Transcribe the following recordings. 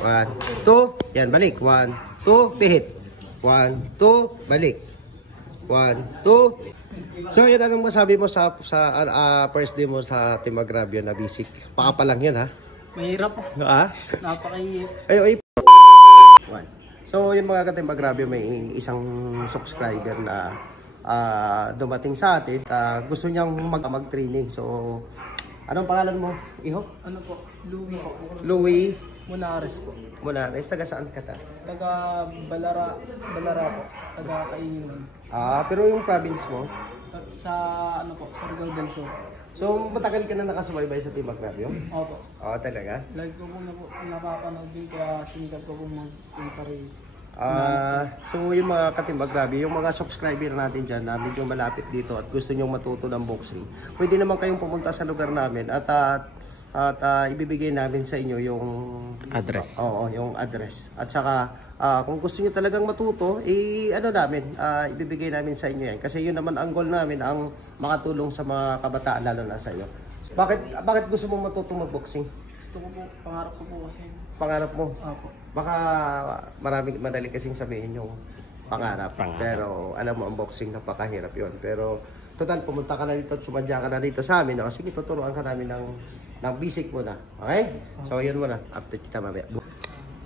1, 2. Yan, balik. 1, 2, pihit. 1, 2, balik. 1, 2. So, yun, anong masabi mo sa first day mo sa Team Agrabio na basic? Paka pa lang yan, ha? Mahirap po. Ha? Napakahirap. Ay. So, yun mga ka-Team Agrabio, may isang subscriber na dumating sa atin. Gusto niyang mag-training. So, anong pangalan mo, Iho? Ano po? Louie po. Louie Munares po. Munares. Taga saan ka ta? Taga Balara po. Taga Kaingan. Pero yung province mo? Sa ano po, sa Rizal del Sur. So, matagal ka na nakasubaybay sa Team Agrabio? Opo. Oo, talaga? Lagi ko po napapanood din kaya sinikap ko po mag-punta rin. So yung mga ka-Team Agrabio, yung mga subscriber natin dyan na medyo malapit dito at gusto nyong matuto ng boxing, pwede naman kayong pumunta sa lugar namin at ibibigay namin sa inyo yung address. Oo, yung address. At saka kung gusto niyo talagang matuto, ibibigay namin sa inyo yan. Kasi yun naman ang goal namin, ang makatulong sa mga kabataan lalo na sa iyo. Bakit gusto mo matuto mag-boxing? Gusto ko po, pangarap ko po kasi. Pangarap mo? Opo. Baka madali kasing sabihin yung pangarap. Pero alam mo, ang boxing napakahirap yun. Pero total, pumunta ka na dito at sumadya ka na dito sa amin. O, sige, tuturuan ka namin ng basic muna. Okay? So, yun muna. Update kita mamaya.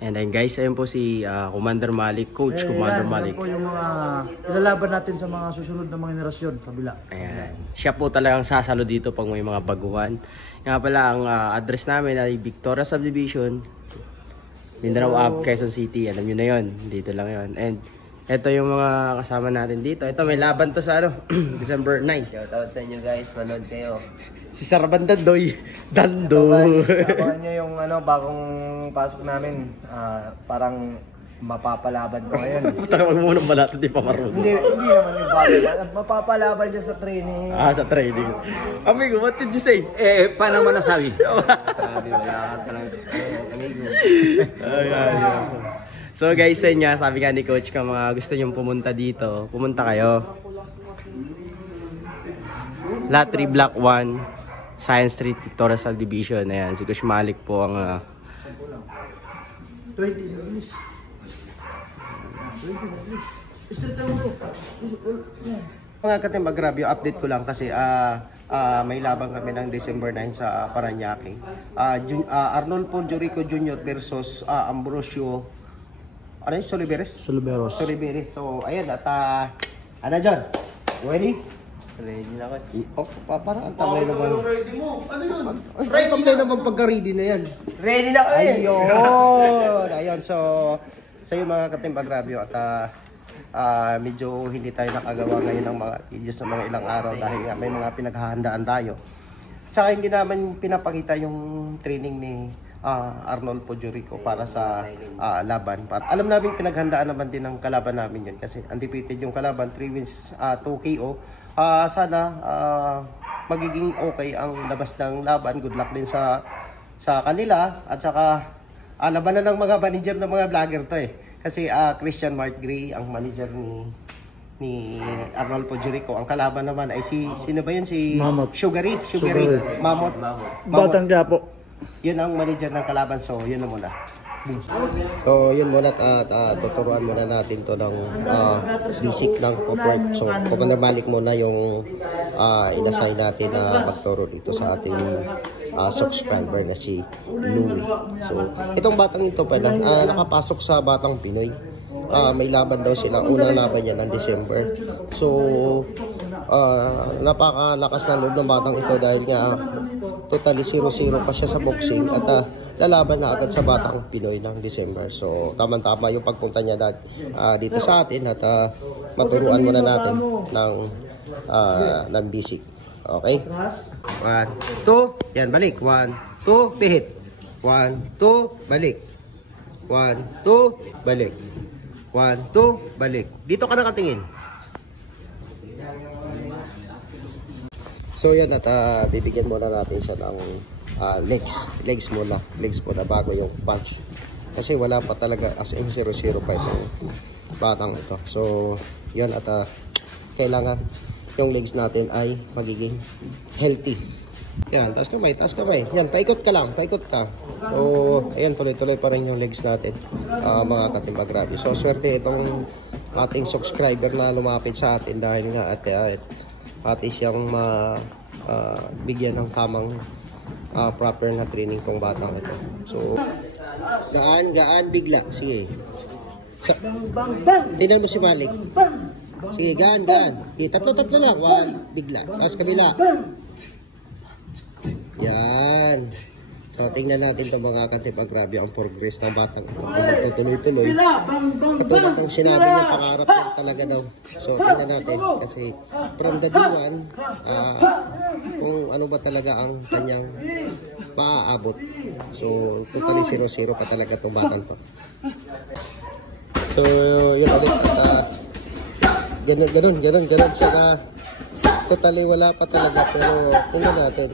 And then guys, ayun po si Commander Malik, Coach Commander Malik. Yan po yung mga ilalaban natin sa mga susunod na mga henerasyon kabila. Ayan. Siya po talagang sasalo dito pag may mga baguhan. Nga pala, ang address namin ay Victoria Subdivision, Mindanao Ave, Quezon City. Alam nyo na yun. Dito lang yun. And ito yung mga kasama natin dito. Ito, may laban to sa December 9. Shoutout sa inyo guys, manood kayo. Si Saraban Dandoy. Dandoy. Abangan nyo yung bagong pasok namin. Parang mapapalaban ko ngayon. Takawag mo nang balata, di pa marunong. Hindi naman yung bago. Mapapalaban siya sa training. Sa training. Amigo, what did you say? Paano mo nasabi? Sabi, wala ka palang amigo. So guys, sabi nga ni Coach, kung mga gusto nyong pumunta dito, pumunta kayo. Lot 3 Block 1, Science Street, Victoria Subdivision. Ayan, si Coach Malik po ang 20 minutes. Mga ka-Team Agrabio, update ko lang kasi may laban kami ng December 9 sa Paranaque. Arnolfo Jorico Jr. versus Ambrosio Soliveres. So ayan, at ano dyan? Ready? Ready na ko. Parang ang tamlay naman. Ready mo? Ano yun? Ay, tamlay naman pagka-ready na yan. Ready na ko eh! Ayun, so yung mga ka-Team Agrabio at medyo hindi tayo nakagawa ngayon ng mga videos ng mga ilang araw dahil may mga pinaghahandaan tayo. Tsaka hindi naman pinapakita yung training ni Arnolfo Jorico para sa laban. Alam namin pinaghandaan naman din ng kalaban namin yun kasi undefeated yung kalaban, 3 wins, 2 KO. Sana magiging okay ang labas ng laban. Good luck din sa kanila at saka labanan ng mga manager ng mga vlogger to eh. Kasi Christian Mart Gray ang manager ni Arnolfo Jorico. Ang kalaban naman ay sino ba yun? Si Sugary. Mamot. Batang Quiapo. Yun ang manager ng kalaban. So yun na muna. So yun muna at tuturuan muna natin to ng basic ng footwork. So Commander Malik muna yung inassign natin na magturo dito sa ating subscriber na si Louie. So itong batang ito pala nakapasok sa Batang Pinoy. May laban daw sila, unang laban niya ng December. So napakalakas ng loob ng batang ito dahil nga totally 0-0 pa siya sa boxing at lalaban na agad sa Batang Pinoy ng December. So tama-tama yung pagpunta niya dito sa atin at maturuan muna natin ng basic. Okay? 1, 2, yan, balik. 1, 2, pihit. 1, 2, balik. 1, 2, balik. 1, 2, balik. Dito ka nakatingin. So yan, at bibigyan muna natin siya ng legs muna bago yung punch. Kasi wala pa talaga as in 0-0 pa itong batang ito. So yan, at kailangan yung legs natin ay magiging healthy. Yan, taas kamay, taas kamay. Yan, paikot ka lang, paikot ka. So, ayan, tuloy-tuloy pa rin yung legs natin, mga Kateam Agrario. So, swerte itong ating subscriber na lumapit sa atin dahil nga at siyang bigyan ng tamang proper na training tong batang ito. So, gaan, bigla. Sige. Tingnan mo si Malik. Sige, gaan. Okay, tatlo lang. 1, bigla. Tapos kabila. Yan. So, tingnan natin itong mga Kateam Agrario ang progress ng batang ito. Kung magtutuloy-tuloy. Katulad ng sinabi niya, pangarap lang talaga daw. So, tingnan natin. Kasi from the day one, kung ano ba talaga ang kanyang maaabot. So, totally 0-0 pa talaga itong batang to. So, yun ulit. Ganun siya na totally wala pa talaga. Pero, tingnan natin.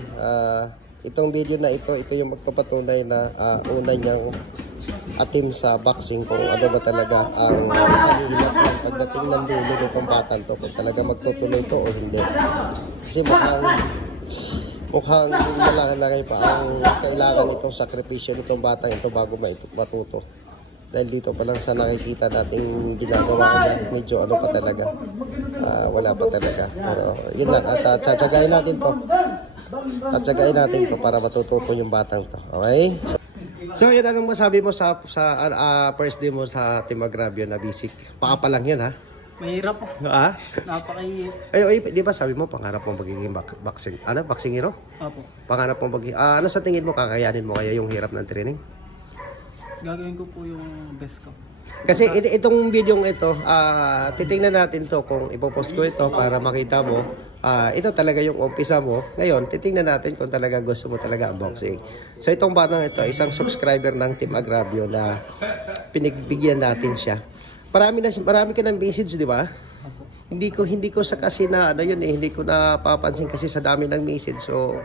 Itong video na ito yung magpapatunay na una niyang atim sa boxing kung ano ba talaga ang kanilap ng pagdating ng dulo nitong batang to, kung talaga magtutuloy to o hindi. Kasi mukhang malaki pa ang kailangan itong sakripisyo nitong batang ito bago matuto. Dahil dito pa lang sa nakikita nating ginagawa niya, medyo ano pa talaga, wala pa talaga. Pero yun lang, at tsatsagayin natin to. At tsagain natin to para matututo yung batang to. Okay? So yun, anong masabi mo sa first day mo sa Team Agrario na basic? Paa pa lang yun, ha? Mahirap po. Ha? Napakahirap. Ay, di ba sabi mo pangarap mo magiging boxing? Ano? Boxing hero? Opo. Pangarap mo magiging... ano sa tingin mo kakayanin mo kaya yung hirap ng training? Gagawin ko po yung best ko. Kasi itong video ito, titingnan natin to kung ipopost ko ito para makita mo. Ito talaga yung umpisa mo. Ngayon, titingnan natin kung talaga gusto mo talaga ang boxing. So itong batang ito, isang subscriber ng Team Agrario na pinagbigyan natin siya. Marami ka ng message, di ba? Hindi ko sa kasi na ano yun hindi ko napapansin kasi sa dami ng message. So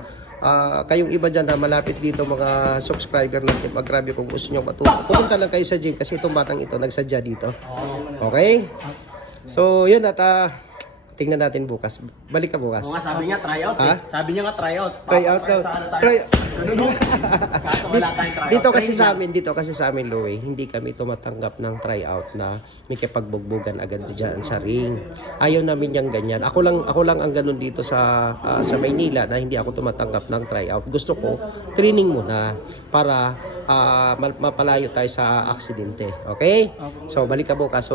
kayong iba dyan na malapit dito mga subscriber ng Team Agrario, kung gusto nyo matuto, pumunta lang kayo sa gym kasi itong batang ito nagsadya dito. Okay? So yun, at tingnan natin bukas. Balik ka bukas. Oo nga, sabi niya tryout eh. Sabi niya nga tryout. Tryout daw. Wala tayong tryout. Dito kasi sa amin, Louie, hindi kami tumatanggap ng tryout na may kipagbugbugan agad diyan sa ring. Ayaw namin yang ganyan. Ako lang ang ganun dito sa Maynila na hindi ako tumatanggap ng tryout. Gusto ko training muna para mapalayo tayo sa aksidente. Okay? So balik ka bukas. So